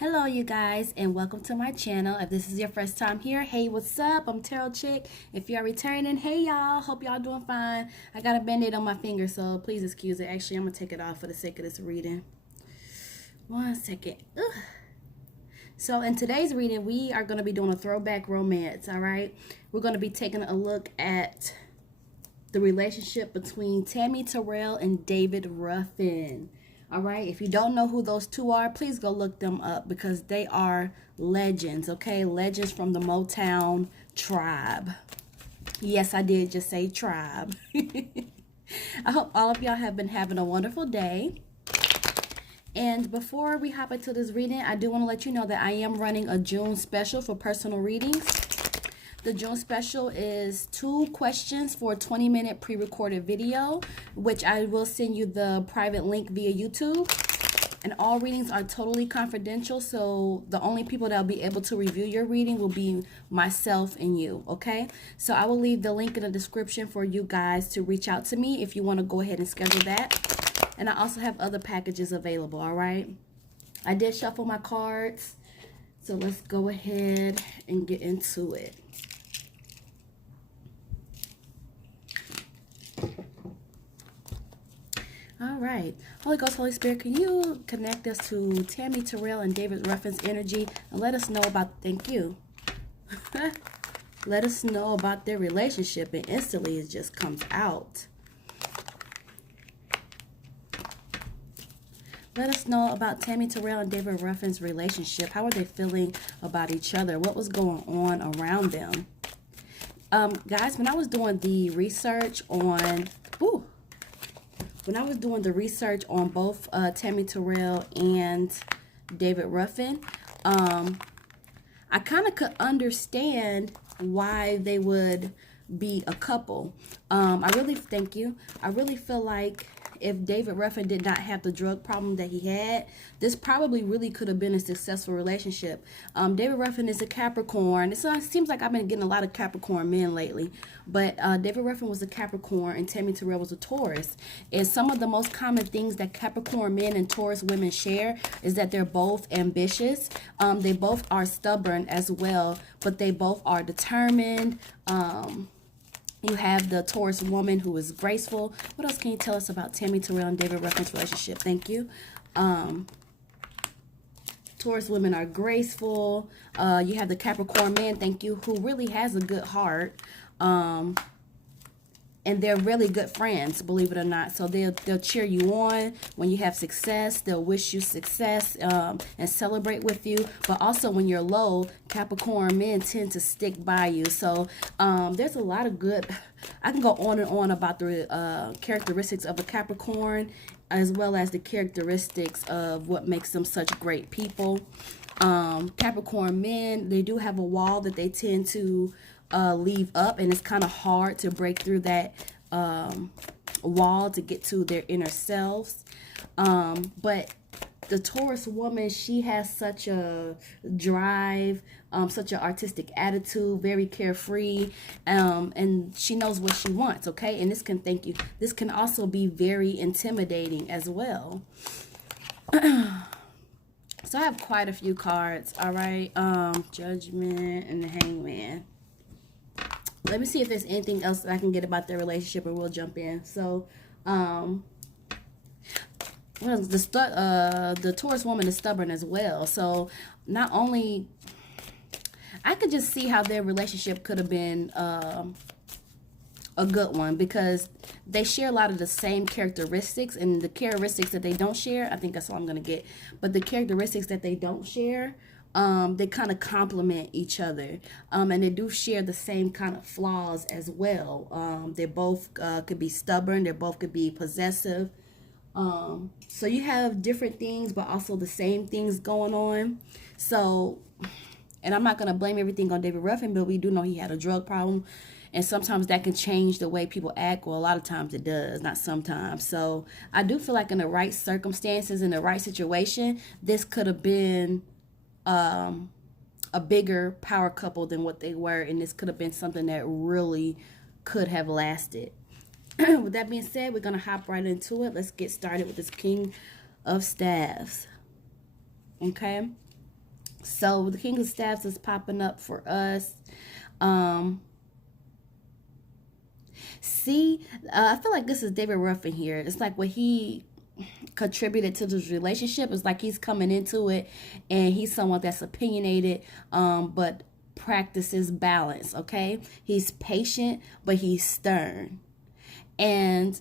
Hello you guys and welcome to my channel. If this is your first time here, hey, what's up? I'm Terrell. If you're returning, hey y'all, hope y'all doing fine. I got a band-aid on my finger, so please excuse it. Actually, I'm gonna take it off for the sake of this reading. 1 second. Ugh. So in today's reading, we are going to be doing a throwback romance. All right, we're going to be taking a look at the relationship between Tammi Terrell and David Ruffin. All right, if you don't know who those two are, please go look them up because they are legends. Okay, legends from the Motown tribe. Yes, I did just say tribe. I hope all of y'all have been having a wonderful day. And before we hop into this reading, I do want to let you know that I am running a June special for personal readings. The June special is 2 questions for a 20-minute pre-recorded video, which I will send you the private link via YouTube. And all readings are totally confidential, so the only people that will be able to review your reading will be myself and you, okay? So I will leave the link in the description for you guys to reach out to me if you want to go ahead and schedule that. And I also have other packages available, all right? I did shuffle my cards, so let's go ahead and get into it. All right. Holy Ghost, Holy Spirit, can you connect us to Tammi Terrell and David Ruffin's energy and let us know about, thank you. Let us know about their relationship, and instantly it just comes out. Let us know about Tammi Terrell and David Ruffin's relationship. How are they feeling about each other? What was going on around them? Guys, when I was doing the research on, both Tammi Terrell and David Ruffin, I kind of could understand why they would be a couple. I really feel like if David Ruffin did not have the drug problem that he had, this probably really could have been a successful relationship. David Ruffin is a Capricorn. It seems like I've been getting a lot of Capricorn men lately. But David Ruffin was a Capricorn and Tammi Terrell was a Taurus. And some of the most common things that Capricorn men and Taurus women share is that they're both ambitious. They both are stubborn as well, but they both are determined. You have the Taurus woman who is graceful. What else can you tell us about Tammi Terrell and David Ruffin's relationship? Thank you. Taurus women are graceful. You have the Capricorn man, thank you, who really has a good heart. And they're really good friends, believe it or not. So they'll cheer you on when you have success. They'll wish you success and celebrate with you. But also when you're low, Capricorn men tend to stick by you. So there's a lot of good. I can go on and on about the characteristics of a Capricorn, as well as the characteristics of what makes them such great people. Capricorn men, they do have a wall that they tend to leave up, and it's kind of hard to break through that wall to get to their inner selves. But the Taurus woman, she has such a drive, such an artistic attitude, very carefree, and she knows what she wants, okay? And this can also be very intimidating as well. So I have quite a few cards, all right? Judgment and the Hangman. Let me see if there's anything else that I can get about their relationship, or we'll jump in. So, the Taurus woman is stubborn as well. So, not only, I could just see how their relationship could have been a good one, because they share a lot of the same characteristics, and the characteristics that they don't share, I think that's all I'm going to get. But the characteristics that they don't share, they kind of complement each other, and they do share the same kind of flaws as well. They both could be stubborn, they both could be possessive. So you have different things, but also the same things going on. So, and I'm not going to blame everything on David Ruffin, but we do know he had a drug problem, and sometimes that can change the way people act. Well, a lot of times it does, not sometimes. So I do feel like in the right circumstances, in the right situation, this could have been a bigger power couple than what they were, and this could have been something that really could have lasted. With that being said, we're going to hop right into it. Let's get started with this King of Staves. Okay? So the King of Staffs is popping up for us. Um, See, I feel like this is David Ruffin here. It's like what he contributed to this relationship is like he's coming into it and he's someone that's opinionated, but practices balance. Okay, he's patient, but he's stern. And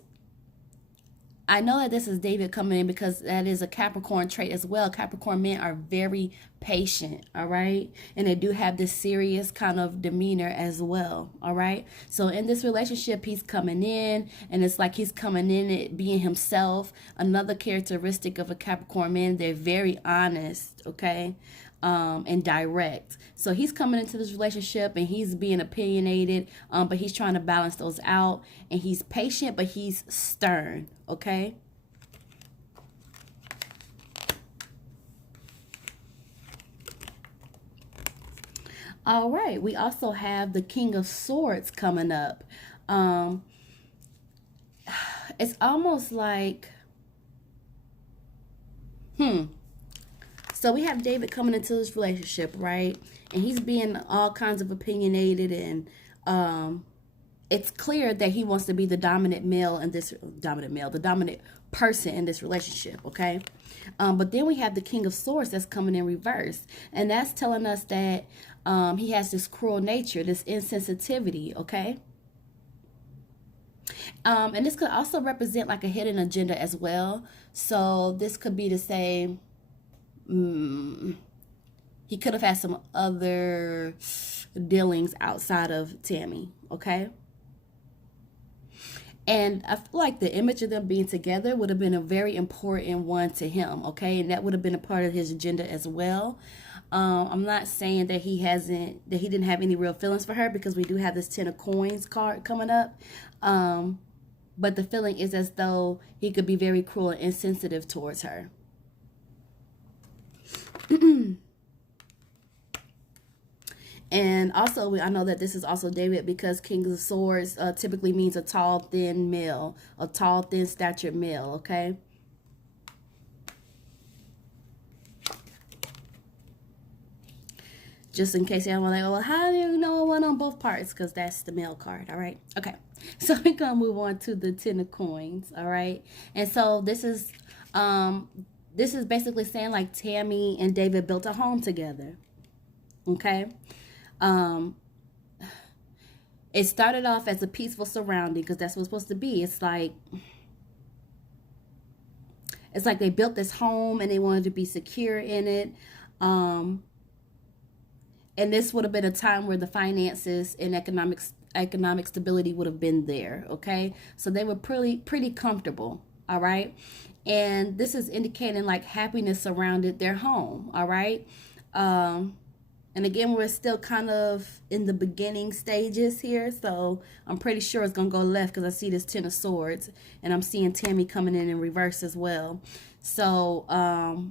I know that this is David coming in because that is a Capricorn trait as well. Capricorn men are very patient, all right? And they do have this serious kind of demeanor as well, all right? So in this relationship, he's coming in, and it's like he's coming in it being himself. Another characteristic of a Capricorn man, they're very honest, okay? And direct. So he's coming into this relationship and he's being opinionated, but he's trying to balance those out. And he's patient, but he's stern, okay? All right, we also have the King of Swords coming up. Um, it's almost like, so we have David coming into this relationship, right? And he's being all kinds of opinionated, and it's clear that he wants to be the dominant male in this the dominant person in this relationship, okay? But then we have the King of Swords that's coming in reverse, and that's telling us that he has this cruel nature, this insensitivity, okay? And this could also represent like a hidden agenda as well. So this could be to say, he could have had some other dealings outside of Tammi, okay? And I feel like the image of them being together would have been a very important one to him, okay? And that would have been a part of his agenda as well. I'm not saying that he didn't have any real feelings for her, because we do have this Ten of Coins card coming up. But the feeling is as though he could be very cruel and insensitive towards her. And also, I know that this is also David because King of Swords typically means a tall, thin male, a tall, thin statured male, okay? Just in case y'all want to go, well, how do you know one on both parts? Because that's the male card, all right? Okay, so we're going to move on to the Ten of Coins, all right? And so this is basically saying like Tammi and David built a home together, okay? It started off as a peaceful surrounding because that's what it's supposed to be. It's like they built this home and they wanted to be secure in it. And this would have been a time where the finances and economic stability would have been there, okay? So they were pretty comfortable, all right? And this is indicating like happiness surrounded their home, all right? And again, we're still kind of in the beginning stages here, so I'm pretty sure it's going to go left because I see this Ten of Swords, and I'm seeing Tammi coming in reverse as well. So,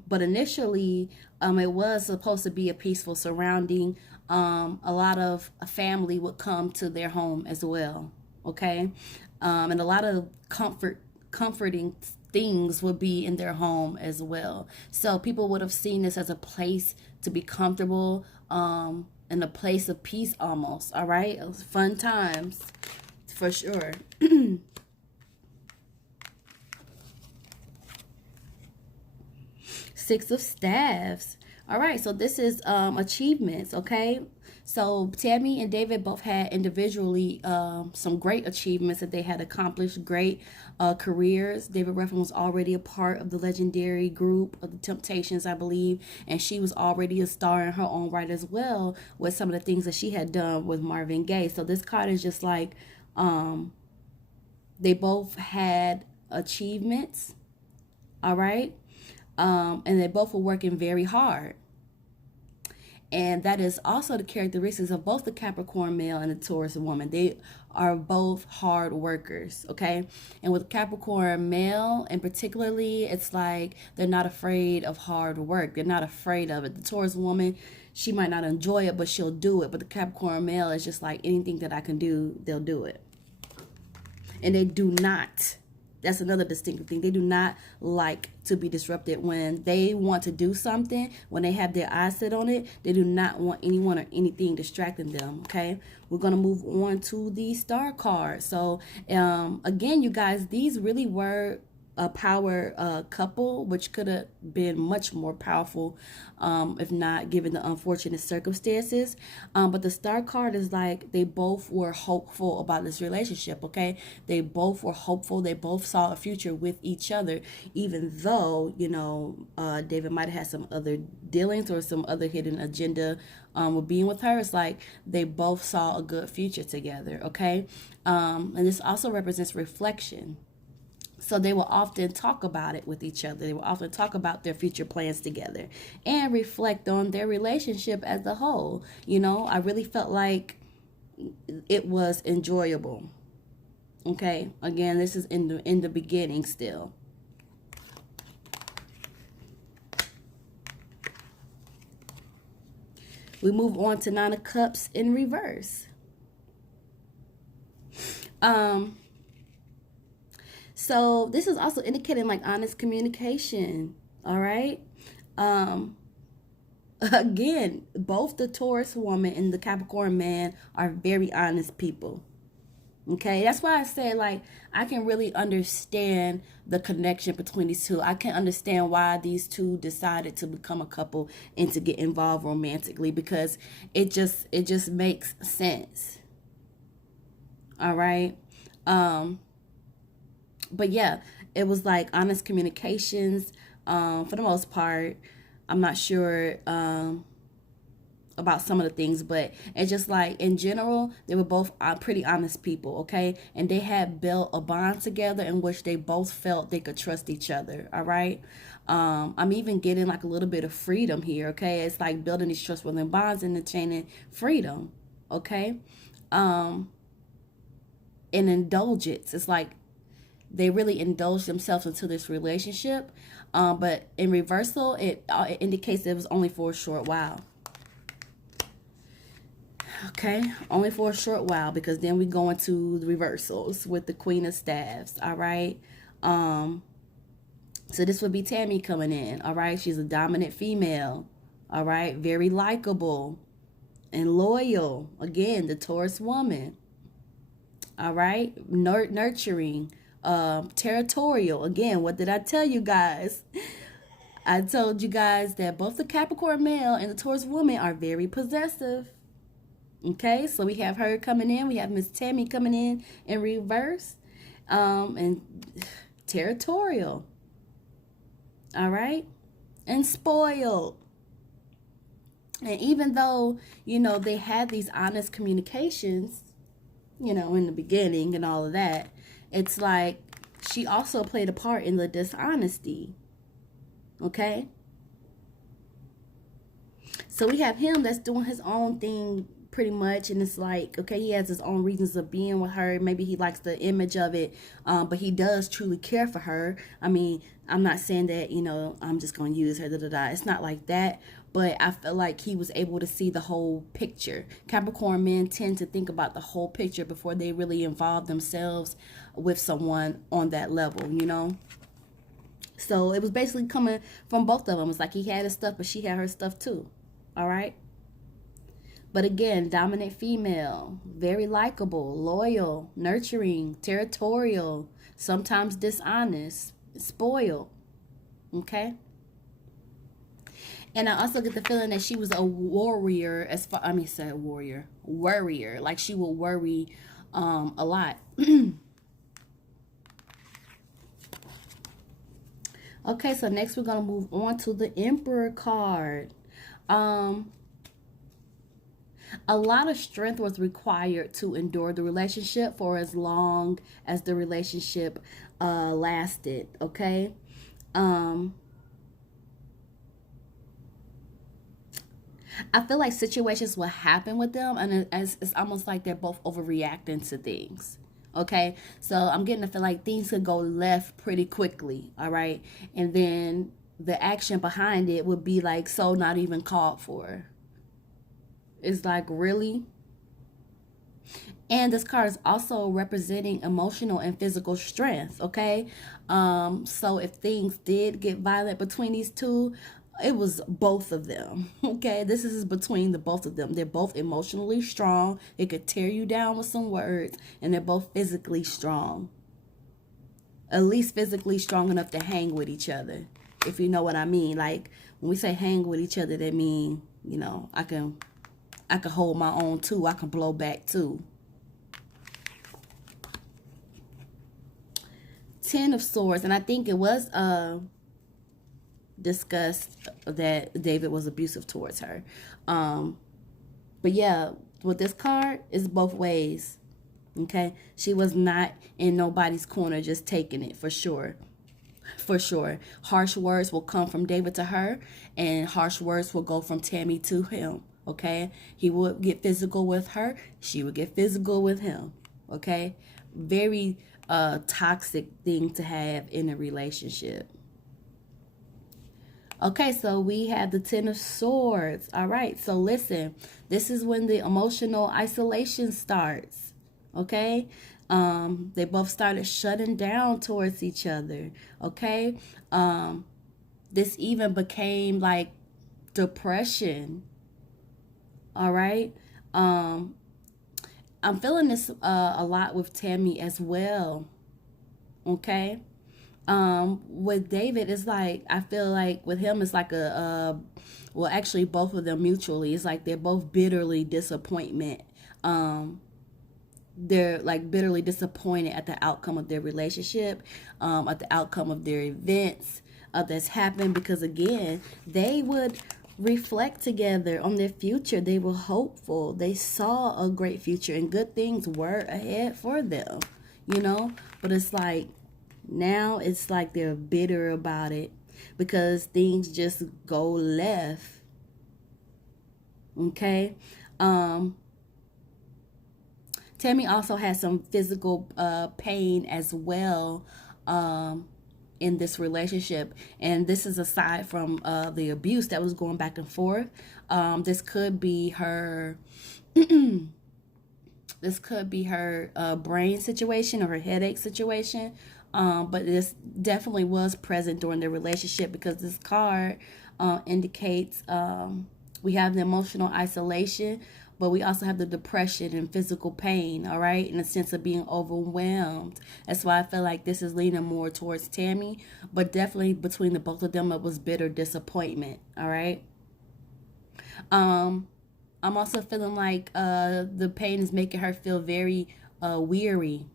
but initially, it was supposed to be a peaceful surrounding. A lot of a family would come to their home as well, okay? And a lot of comforting things would be in their home as well. So people would have seen this as a place to be comfortable, and a place of peace almost, all right? It was fun times, for sure. Six of Staffs. All right, so this is achievements, okay? So Tammi and David both had individually some great achievements that they had accomplished, great careers. David Ruffin was already a part of the legendary group of the Temptations, I believe, and she was already a star in her own right as well with some of the things that she had done with Marvin Gaye. So this card is just like they both had achievements, all right? And they both were working very hard. And that is also the characteristics of both the Capricorn male and the Taurus woman. They are both hard workers, okay? And with Capricorn male, and particularly, it's like they're not afraid of hard work. They're not afraid of it. The Taurus woman, she might not enjoy it, but she'll do it. But the Capricorn male is just like anything that I can do, they'll do it. And they do not that's another distinctive thing. They do not like to be disrupted. When they want to do something, when they have their eyes set on it, they do not want anyone or anything distracting them. Okay, we're gonna move on to the star card. So again, you guys, these really were a power couple, which could have been much more powerful if not given the unfortunate circumstances. But the star card is like they both were hopeful about this relationship. Okay, they both were hopeful. They both saw a future with each other, even though, you know, David might have had some other dealings or some other hidden agenda with being with her. It's like they both saw a good future together. Okay, and this also represents reflection. So they will often talk about it with each other. They will often talk about their future plans together and reflect on their relationship as a whole. You know, I really felt like it was enjoyable. Okay, again, this is in the beginning still. We move on to Nine of Cups in reverse. So this is also indicating like honest communication. All right. Again, both the Taurus woman and the Capricorn man are very honest people. Okay, that's why I say, like, I can really understand the connection between these two. I can understand why these two decided to become a couple and to get involved romantically, because it just makes sense. All right. But yeah, it was like honest communications for the most part. I'm not sure about some of the things, but it's just like in general, they were both pretty honest people, okay? And they had built a bond together in which they both felt they could trust each other, all right? I'm even getting like a little bit of freedom here, okay? It's like building these trustworthy bonds and attaining freedom, okay? And indulgence. It's like they really indulge themselves into this relationship, but in reversal, it indicates it was only for a short while. Okay, only for a short while, because then we go into the reversals with the Queen of Staves. All right, so this would be Tammi coming in. All right, she's a dominant female. All right, very likable and loyal. Again, the Taurus woman. All right, nurturing. Territorial. Again, what did I tell you guys? I told you guys that both the Capricorn male and the Taurus woman are very possessive. Okay, so we have her coming in. We have Miss Tammi coming in reverse. And territorial. All right, and spoiled. And even though, you know, they had these honest communications, you know, in the beginning and all of that, it's like she also played a part in the dishonesty. Okay? So we have him that's doing his own thing pretty much, and it's like, okay, he has his own reasons of being with her. Maybe he likes the image of it, but he does truly care for her. I mean, I'm not saying that, you know, I'm just going to use her, It's not like that, but I feel like he was able to see the whole picture. Capricorn men tend to think about the whole picture before they really involve themselves with someone on that level, you know? So it was basically coming from both of them. It's like he had his stuff, but she had her stuff too. All right? But again, dominant female, very likable, loyal, nurturing, territorial, sometimes dishonest, spoiled. Okay? And I also get the feeling that she was a warrior, worrier. Like she will worry a lot. Okay, so next we're going to move on to the Emperor card. A lot of strength was required to endure the relationship for as long as the relationship lasted, okay? I feel like situations will happen with them, and it's almost like they're both overreacting to things. Okay, so I'm getting to feel like things could go left pretty quickly, all right? And then the action behind it would be like so not even called for. It's like, really? And this card is also representing emotional and physical strength, okay? So if things did get violent between these two, it was both of them, okay? This is between the both of them. They're both emotionally strong. It could tear you down with some words, and they're both physically strong. At least physically strong enough to hang with each other, if you know what I mean. Like, when we say hang with each other, that mean, you know, I can hold my own too. I can blow back too. Ten of Swords, and I think it was discussed that David was abusive towards her. But yeah, with this card, it's both ways. Okay, she was not in nobody's corner, just taking it, for sure. For sure. Harsh words will come from David to her, and harsh words will go from Tammi to him. Okay, he would get physical with her, she would get physical with him. Okay, very toxic thing to have in a relationship. Okay, so we have the Ten of Swords. All right, so listen, this is when the emotional isolation starts. Okay, they both started shutting down towards each other. Okay, this even became like depression. All right, I'm feeling this a lot with Tammi as well. Okay, with David, it's like, I feel like with him, it's like well, actually both of them mutually, it's like they're both bitterly disappointment. They're like bitterly disappointed at the outcome of their relationship, at the outcome of their events that's happened, because again, they would reflect together on their future. They were hopeful. They saw a great future and good things were ahead for them, you know. But it's like now it's like they're bitter about it because things just go left. Okay. Tammi also has some physical pain as well in this relationship, and this is aside from the abuse that was going back and forth. This could be her this could be her brain situation or her headache situation, but this definitely was present during the relationship, because this card indicates we have the emotional isolation, but we also have the depression and physical pain, all right, in a sense of being overwhelmed. That's why I feel like this is leaning more towards Tammi, but definitely between the both of them, it was bitter disappointment, all right. I'm also feeling like the pain is making her feel very weary,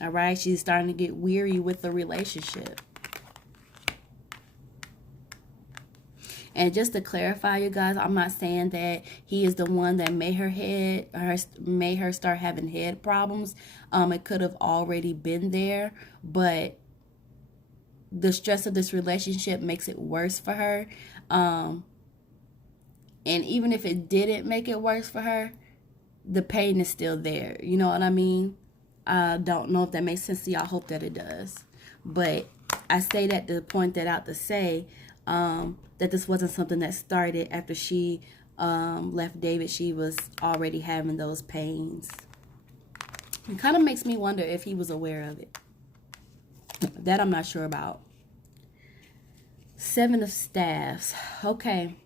all right. She's starting to get weary with the relationship. And just to clarify, you guys, I'm not saying that he is the one that made her start having head problems. It could have already been there, but the stress of this relationship makes it worse for her. And even if it didn't make it worse for her, the pain is still there. You know what I mean? I don't know if that makes sense to y'all. I hope that it does. But I say that to point that out, to say that this wasn't something that started after she left David. She was already having those pains. It kind of makes me wonder if he was aware of it. That I'm not sure about. Seven of Staffs. Okay.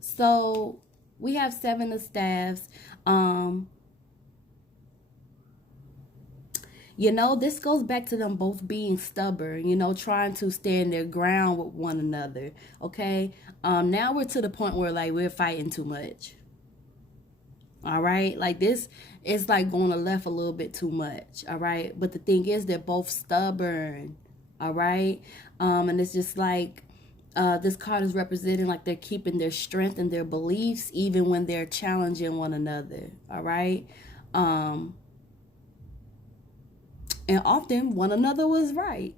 So we have Seven of Staffs. You know, this goes back to them both being stubborn, you know, trying to stand their ground with one another, okay? Now we're to the point where, like, we're fighting too much, all right? Like, this is, like, going to left a little bit too much, all right? But the thing is, they're both stubborn, all right? And it's just like, this card is representing, like, they're keeping their strength and their beliefs even when they're challenging one another, all right? And often one another was right.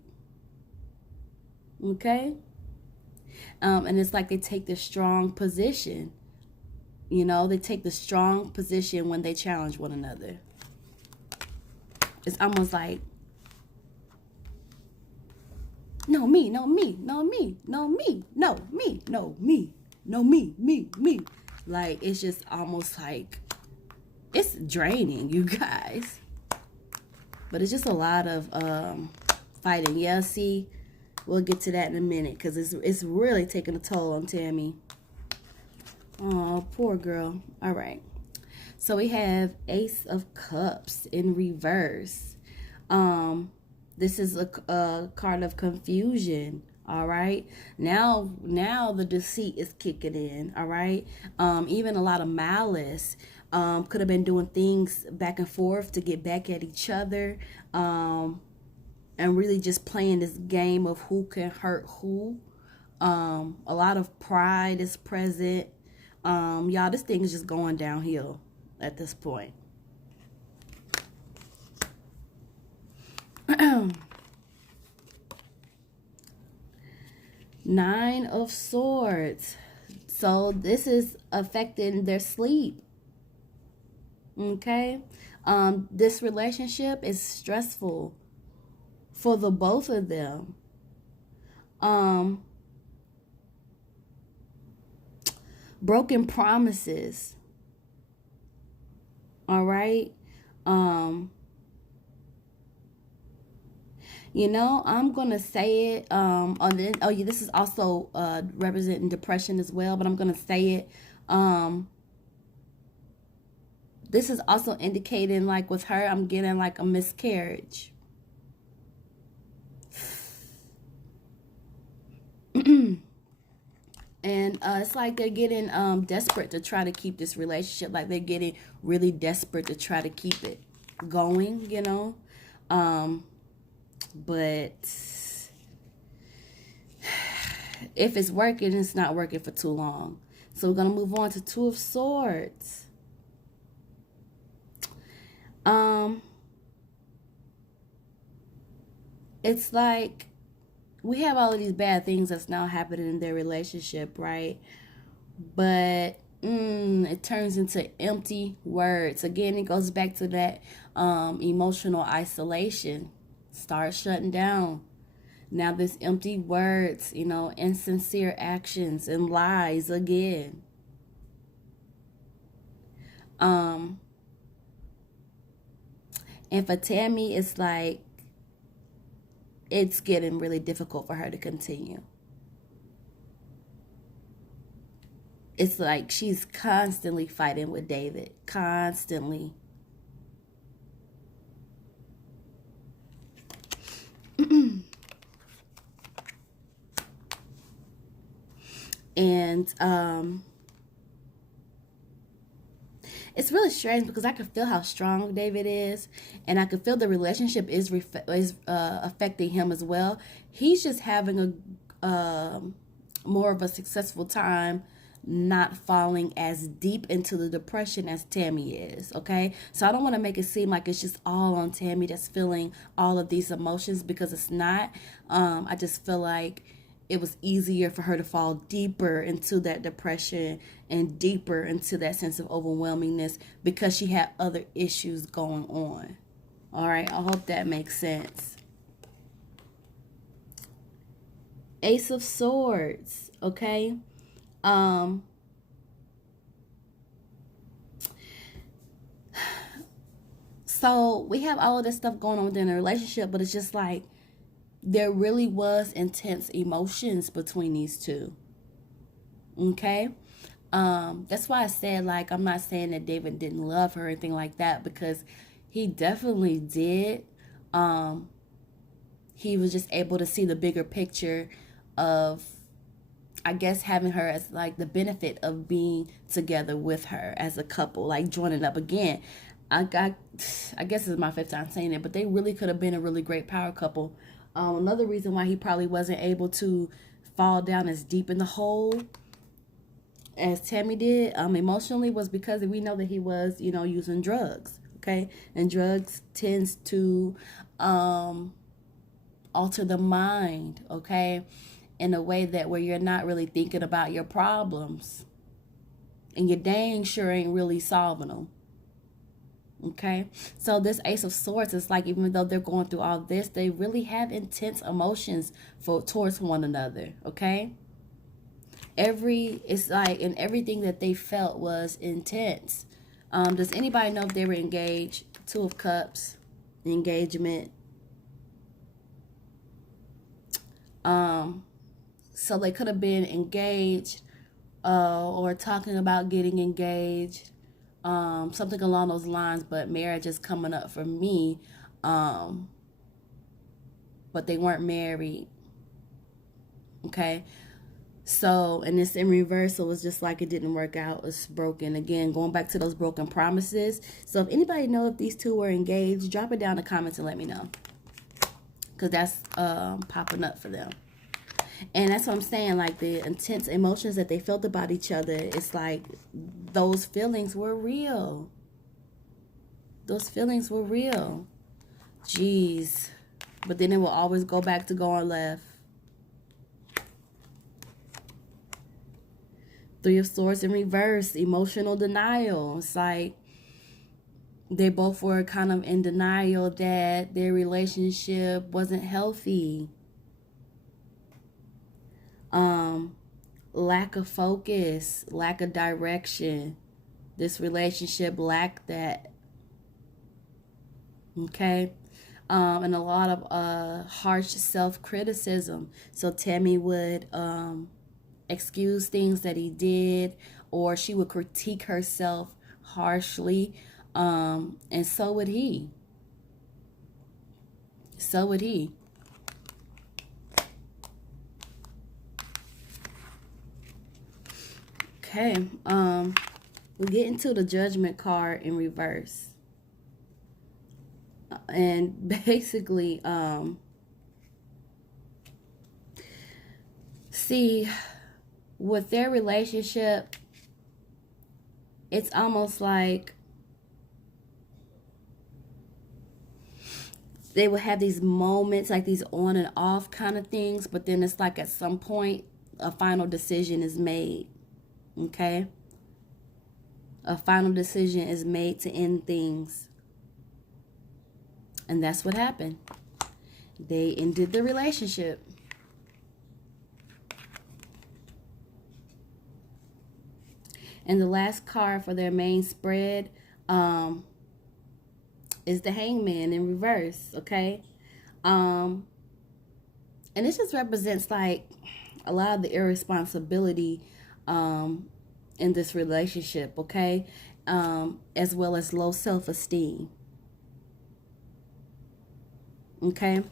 Okay? And it's like they take this strong position. You know, they take the strong position when they challenge one another. It's almost like, no, me, no, me, no, me, no, me, no, me, no, me, no, me, me. Like, it's just almost like it's draining, you guys. But it's just a lot of fighting. Yeah, see, we'll get to that in a minute because it's really taking a toll on Tammi. Oh, poor girl. All right. So we have Ace of Cups in reverse. This is a card of confusion. All right. Now the deceit is kicking in. All right. Even a lot of malice. Could have been doing things back and forth to get back at each other. And really just playing this game of who can hurt who. A lot of pride is present. Y'all, this thing is just going downhill at this point. Nine of Swords. So this is affecting their sleep. Okay. This relationship is stressful for the both of them. Broken promises. All right. You know, I'm gonna say it. Oh yeah, this is also representing depression as well, but I'm gonna say it. This is also indicating, like with her, I'm getting like a miscarriage. And it's like they're getting desperate to try to keep this relationship. Like they're getting really desperate to try to keep it going, you know. But if it's working, it's not working for too long. So we're going to move on to Two of Swords. It's like we have all of these bad things that's now happening in their relationship, right? But it turns into empty words. Again, it goes back to that emotional isolation. Start shutting down. Now this empty words, you know, insincere actions and lies again. And for Tammi, it's like it's getting really difficult for her to continue. It's like she's constantly fighting with David. Constantly. And it's really strange because I can feel how strong David is, and I can feel the relationship is affecting him as well. He's just having a more of a successful time not falling as deep into the depression as Tammi is, okay? So I don't want to make it seem like it's just all on Tammi that's feeling all of these emotions, because it's not. I just feel like it was easier for her to fall deeper into that depression and deeper into that sense of overwhelmingness because she had other issues going on. All right, I hope that makes sense. Ace of Swords, okay? So we have all of this stuff going on within a relationship, but it's just like there really was intense emotions between these two. Okay? That's why I said, like, I'm not saying that David didn't love her or anything like that, because he definitely did. He was just able to see the bigger picture of, I guess, having her as like the benefit of being together with her as a couple, like joining up again. I guess this is my fifth time saying it, but they really could have been a really great power couple. Another reason why he probably wasn't able to fall down as deep in the hole as Tammi did emotionally was because we know that he was, you know, using drugs, okay? And drugs tends to alter the mind, okay? In a way that where you're not really thinking about your problems and you dang sure ain't really solving them. Okay, so this Ace of Swords is like, even though they're going through all this, they really have intense emotions towards one another. Okay, it's like, and everything that they felt was intense. Does anybody know if they were engaged? Two of Cups, engagement. So they could have been engaged or talking about getting engaged, something along those lines, but marriage is coming up for me, but they weren't married, okay? So, and it's in reverse, so it was just like it didn't work out. It's broken. Again, going back to those broken promises. So if anybody know if these two were engaged, drop it down in the comments and let me know. Because that's popping up for them. And that's what I'm saying, like the intense emotions that they felt about each other, it's like those feelings were real. Those feelings were real. Jeez. But then it will always go back to going left. Three of Swords in reverse, emotional denial. It's like they both were kind of in denial that their relationship wasn't healthy. Lack of focus, lack of direction. This relationship lacked that. Okay. And a lot of harsh self-criticism. So Tammi would excuse things that he did, or she would critique herself harshly, and so would he. So would he. Okay, we get into the Judgment card in reverse. And basically, see, with their relationship, it's almost like they would have these moments, like these on and off kind of things, but then it's like at some point, a final decision is made. Okay? A final decision is made to end things. And that's what happened. They ended the relationship. And the last card for their main spread is the Hangman in reverse, okay? And this just represents like a lot of the irresponsibility in this relationship, okay? As well as low self-esteem. Okay?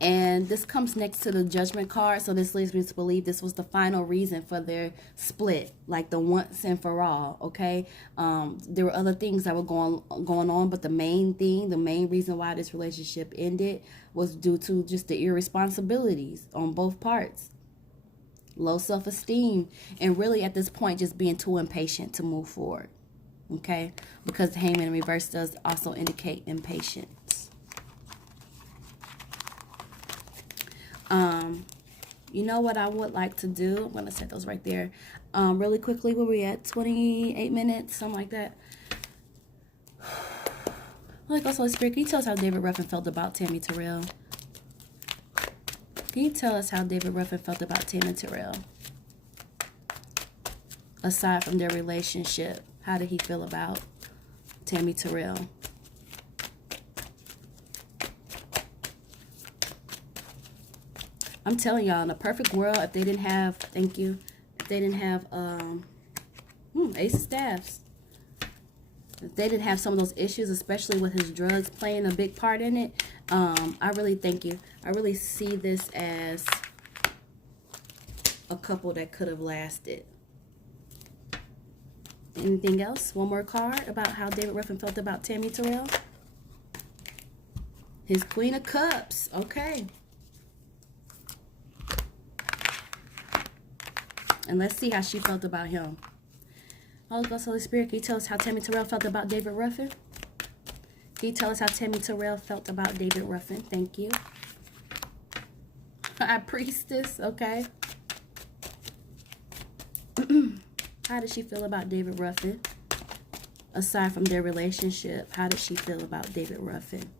And this comes next to the Judgment card, so this leads me to believe this was the final reason for their split, like the once and for all, okay? There were other things that were going on, but the main reason why this relationship ended was due to just the irresponsibilities on both parts. Low self-esteem, and really at this point just being too impatient to move forward, okay? Because the Hangman in reverse does also indicate impatience. You know what I would like to do? I'm going to set those right there. Really quickly, where we at? 28 minutes, something like that. Holy Ghost, Holy Spirit, can you tell us how David Ruffin felt about Tammi Terrell? Can you tell us how David Ruffin felt about Tammi Terrell? Aside from their relationship, how did he feel about Tammi Terrell? I'm telling y'all, in a perfect world, if they didn't have, thank you, if they didn't have, Ace of Staffs, if they didn't have some of those issues, especially with his drugs playing a big part in it, I really thank you. I really see this as a couple that could have lasted. Anything else? One more card about how David Ruffin felt about Tammi Terrell. His Queen of Cups. Okay. And let's see how she felt about him. Holy Ghost, Holy Spirit, can you tell us how Tammi Terrell felt about David Ruffin? Can you tell us how Tammi Terrell felt about David Ruffin? Thank you. High Priestess, okay. How did she feel about David Ruffin? Aside from their relationship, how did she feel about David Ruffin?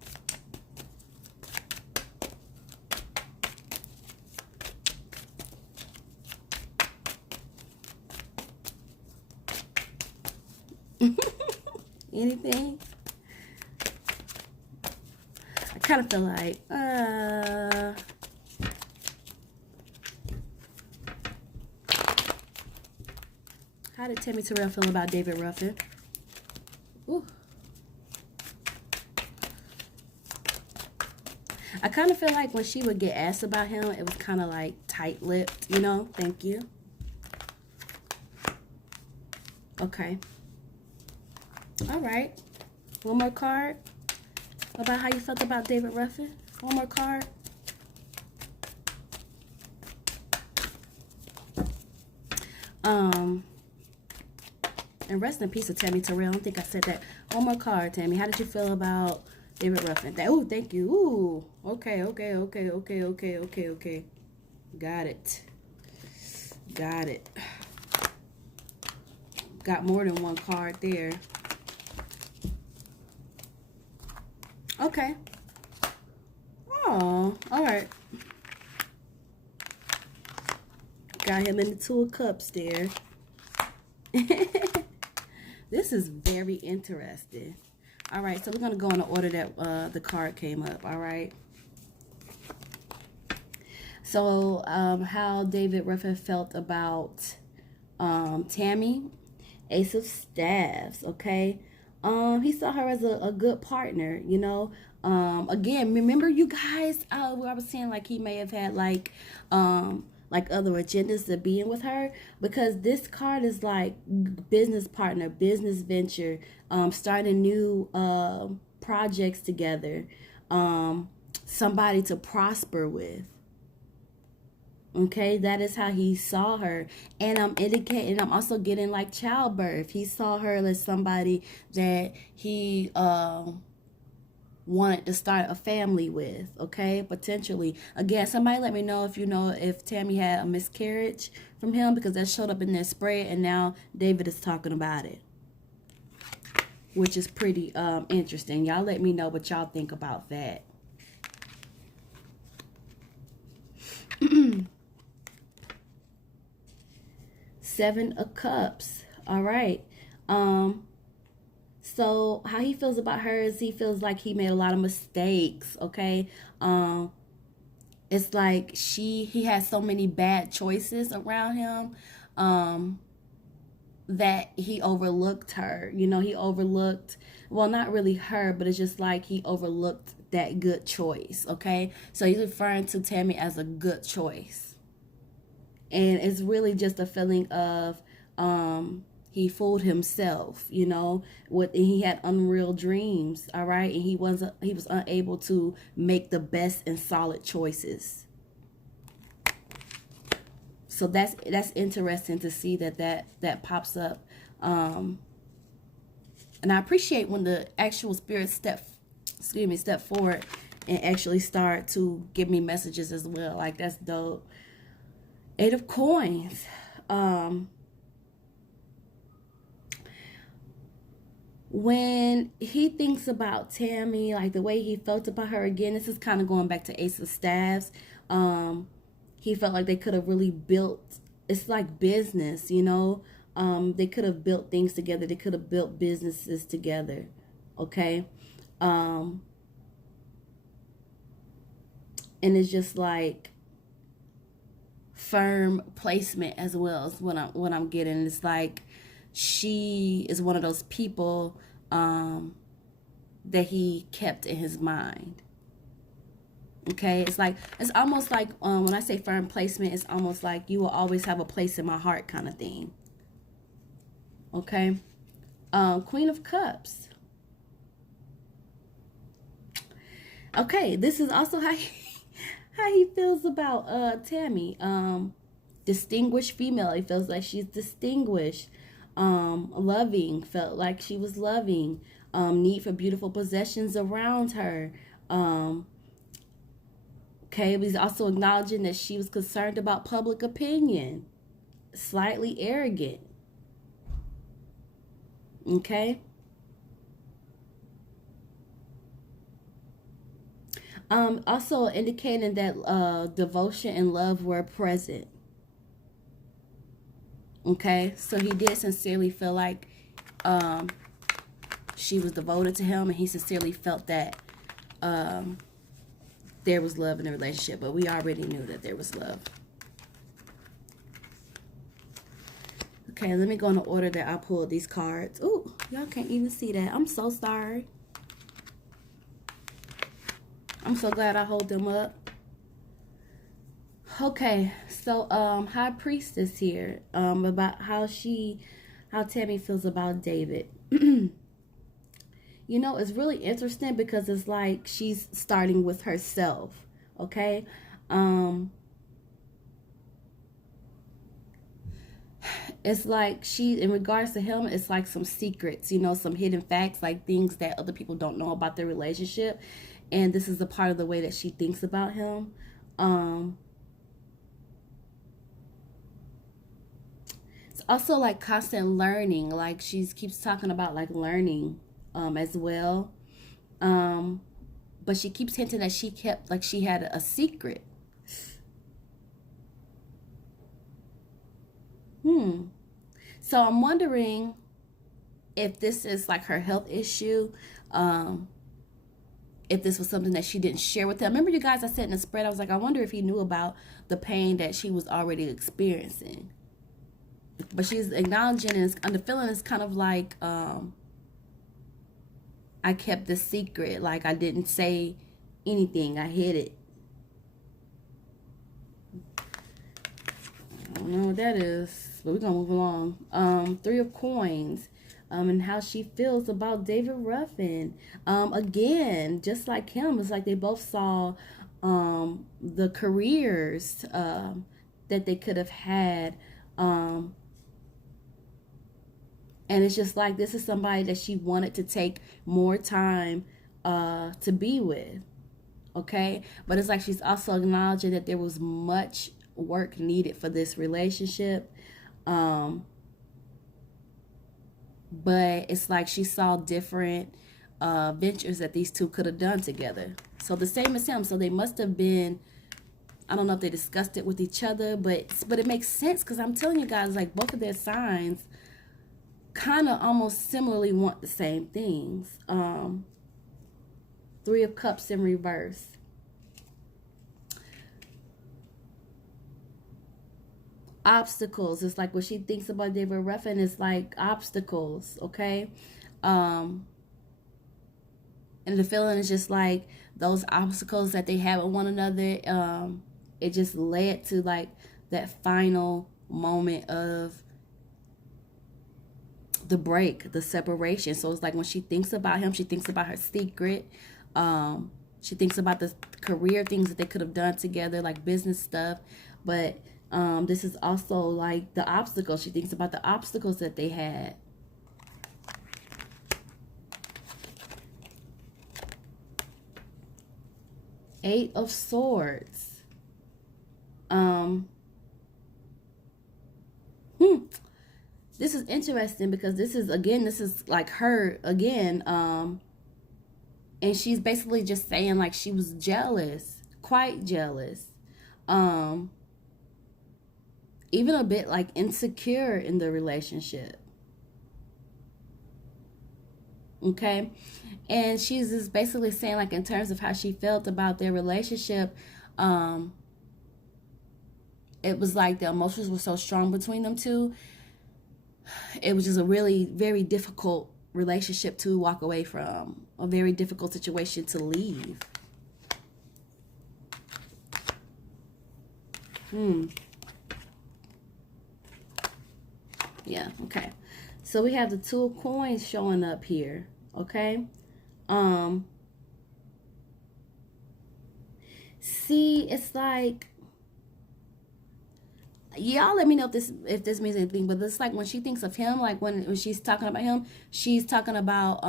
Anything? I kind of feel like, how did Tammi Terrell feel about David Ruffin? Ooh. I kind of feel like when she would get asked about him, it was kind of like tight-lipped, you know? Thank you. Okay. All right. One more card about how you felt about David Ruffin. One more card. And rest in peace to Tammi Terrell. I don't think I said that. One more card, Tammi. How did you feel about David Ruffin? Oh, thank you. Ooh. Okay. Got it. Got more than one card there. Okay. Oh, all right. Got him in the Two of Cups there. This is very interesting. All right, so we're going to go in the order that the card came up, all right? So, how David Ruffin felt about Tammi, Ace of Staves, okay? He saw her as a good partner, you know? Again, remember you guys, where I was saying like he may have had like other agendas to being with her, because this card is like business partner, business venture, starting new projects together, somebody to prosper with. Okay, that is how he saw her. And I'm also getting like childbirth. He saw her as somebody that he wanted to start a family with, okay, potentially. Again, somebody let me know if you know if Tammi had a miscarriage from him, because that showed up in their spread, and now David is talking about it, which is pretty interesting. Y'all let me know what y'all think about that. Seven of Cups. All right. So how he feels about her is he feels like he made a lot of mistakes, okay? It's like he has so many bad choices around him that he overlooked her. You know, he overlooked, well, not really her, but it's just like he overlooked that good choice, okay? So he's referring to Tammi as a good choice. And it's really just a feeling of he fooled himself, you know, he had unreal dreams, all right, and he was unable to make the best and solid choices. So that's interesting to see that pops up, and I appreciate when the actual spirits step forward and actually start to give me messages as well. Like, that's dope. Eight of Coins. When he thinks about Tammi, like the way he felt about her, again, this is kind of going back to Ace of Staves. He felt like they could have really built, it's like business, you know. They could have built things together. They could have built businesses together, okay? And it's just like firm placement as well as what I'm getting. It's like she is one of those people that he kept in his mind. Okay, it's almost like when I say firm placement, it's almost like you will always have a place in my heart kind of thing. Okay, Queen of Cups. Okay, this is also how he feels about Tammi. Distinguished female. He feels like she's distinguished. Loving, felt like she was loving. Need for beautiful possessions around her. Okay, but he's also acknowledging that she was concerned about public opinion. Slightly arrogant. Okay. Also indicating that devotion and love were present. Okay, so he did sincerely feel like she was devoted to him, and he sincerely felt that there was love in the relationship. But we already knew that there was love. Okay, let me go in the order that I pulled these cards. Ooh, y'all can't even see that. I'm so sorry. I'm so glad I hold them up. Okay, so High Priestess here, about how Tammi feels about David. You know, it's really interesting because it's like she's starting with herself, okay? It's like in regards to him, it's like some secrets, you know, some hidden facts, like things that other people don't know about their relationship. And this is a part of the way that she thinks about him. It's also like constant learning. Like she keeps talking about like learning as well. But she keeps hinting that she had a secret. So I'm wondering if this is like her health issue, if this was something that she didn't share with him. Remember, you guys, I said in the spread, I was like, I wonder if he knew about the pain that she was already experiencing. But she's acknowledging, and the feeling is kind of like, I kept this secret, like I didn't say anything, I hid it. I don't know what that is, but we're gonna move along. 3 of Coins, and how she feels about David Ruffin. Again, just like him, it's like they both saw the careers that they could have had, and it's just like this is somebody that she wanted to take more time to be with, okay? But it's like she's also acknowledging that there was much work needed for this relationship, but it's like she saw different ventures that these two could have done together. So the same as him, so they must have been, I don't know if they discussed it with each other, but it makes sense because I'm telling you guys, like both of their signs kind of almost similarly want the same things. 3 of Cups in reverse. Obstacles. It's like what she thinks about David Ruffin is like obstacles, okay? And the feeling is just like those obstacles that they have with one another, it just led to like that final moment of the break, the separation. So it's like when she thinks about him, she thinks about her secret. She thinks about the career things that they could have done together, like business stuff. But this is also like the obstacles. She thinks about the obstacles that they had. Eight of Swords. This is interesting because this is like her again. And she's basically just saying like she was jealous, quite jealous. Even a bit like insecure in the relationship. Okay? And she's just basically saying like in terms of how she felt about their relationship, it was like the emotions were so strong between them two. It was just a really very difficult relationship to walk away from, a very difficult situation to leave. Yeah, okay. So we have the 2 of Coins showing up here, okay? See, it's like, y'all let me know if this means anything, but it's like when she thinks of him, like when she's talking about him, she's talking about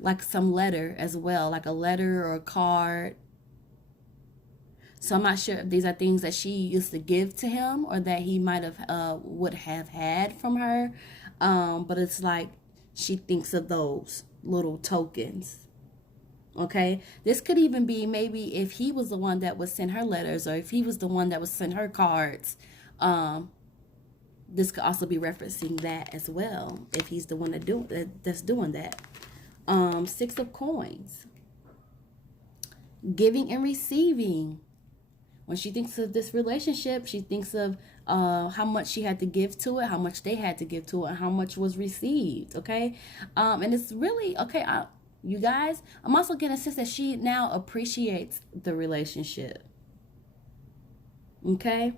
like some letter as well, like a letter or a card. So I'm not sure if these are things that she used to give to him or that he might have would have had from her, but it's like she thinks of those little tokens. Okay, this could even be maybe if he was the one that would send her letters, or if he was the one that would send her cards. This could also be referencing that as well, if he's the one that's doing that. Six of Coins. Giving and receiving. When she thinks of this relationship, she thinks of how much she had to give to it, how much they had to give to it, and how much was received, okay? And it's really, okay, you guys, I'm also getting a sense that she now appreciates the relationship, okay?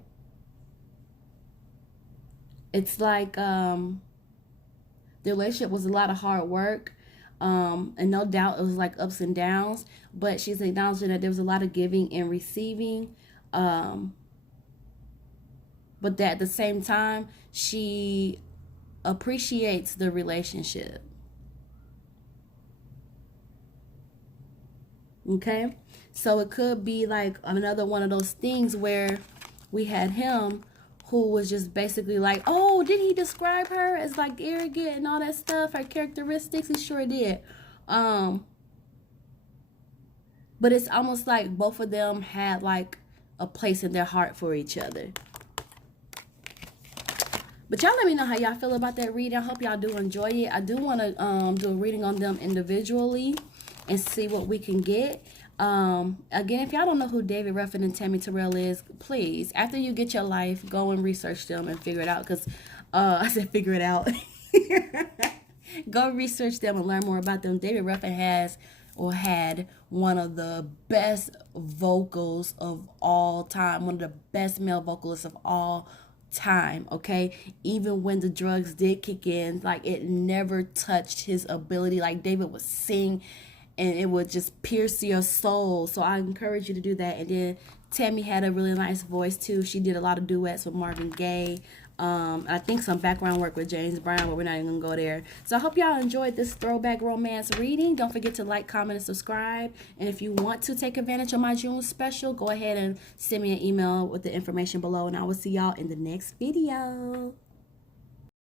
It's like the relationship was a lot of hard work. And no doubt it was like ups and downs, but she's acknowledging that there was a lot of giving and receiving. But that at the same time, she appreciates the relationship. Okay? So it could be like another one of those things where we had him who was just basically like, oh, did he describe her as like arrogant and all that stuff, her characteristics? He sure did. But it's almost like both of them had like a place in their heart for each other. But y'all let me know how y'all feel about that reading. I hope y'all do enjoy it. I do want to do a reading on them individually and see what we can get. Again, if y'all don't know who David Ruffin and Tammi Terrell is, please, after you get your life, go and research them and figure it out. Because I said figure it out. Go research them and learn more about them. David Ruffin has or had one of the best vocals of all time. One of the best male vocalists of all time, okay? Even when the drugs did kick in, like it never touched his ability. Like David would sing and it would just pierce your soul. So I encourage you to do that. And then Tammi had a really nice voice too. She did a lot of duets with Marvin Gaye. I think some background work with James Brown, but we're not even gonna go there. So I hope y'all enjoyed this throwback romance reading. Don't forget to like, comment, and subscribe. And if you want to take advantage of my June special, go ahead and send me an email with the information below. And I will see y'all in the next video.